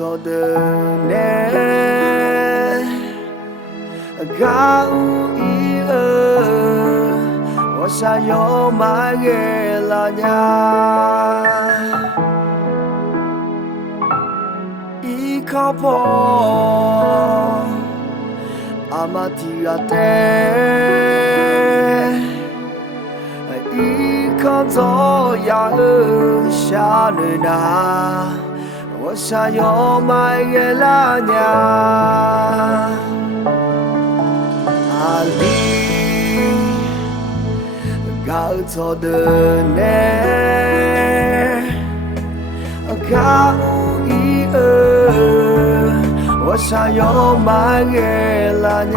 错的呢，高一我想要买给了呀，一靠坡，阿玛提亚的，一靠走呀下女那。我想要买给了娘，阿里搞错的呢，搞一我想要买给了娘，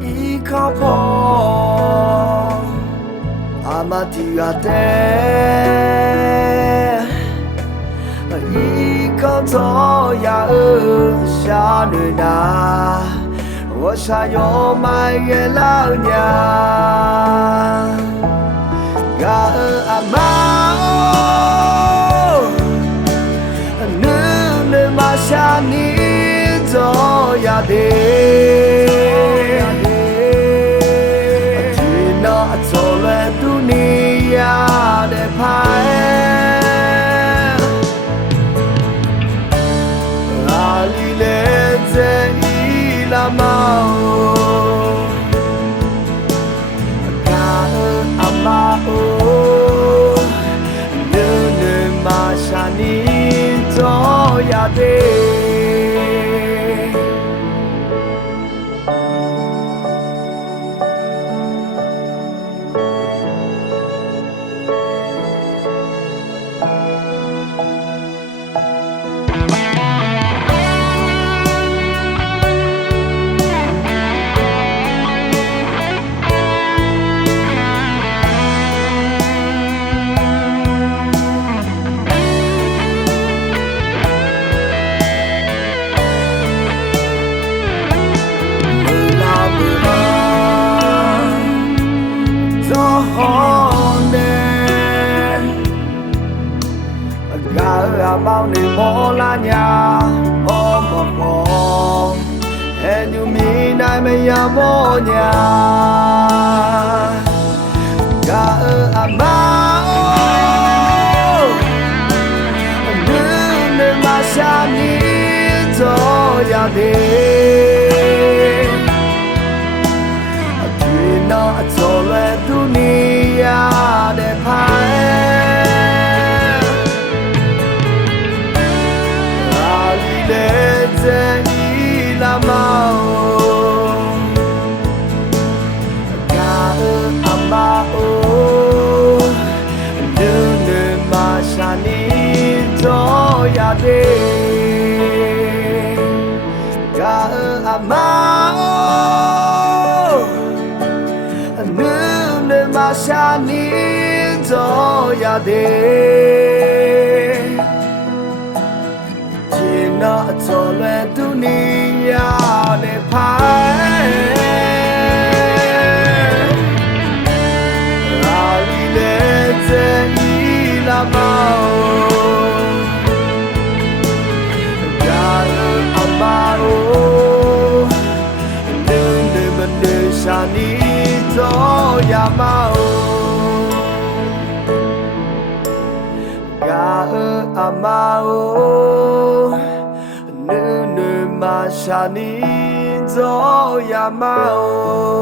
一靠坡。阿玛提亚的，一口走呀下女那，我想要买给老娘，阿妈哦，女马下你走呀的。Mau ni mo la nya mo mo mo and you mean I may ya mo nya ga amao ne ma sha ni zo ya de tu no zo le tu ni ya de pai Shani zo ya de Jina tole dunia ne pai Ali le te ila mao Gar amaro Nune mende shani zo ya mao Amao Nunu ma shani zo ya mao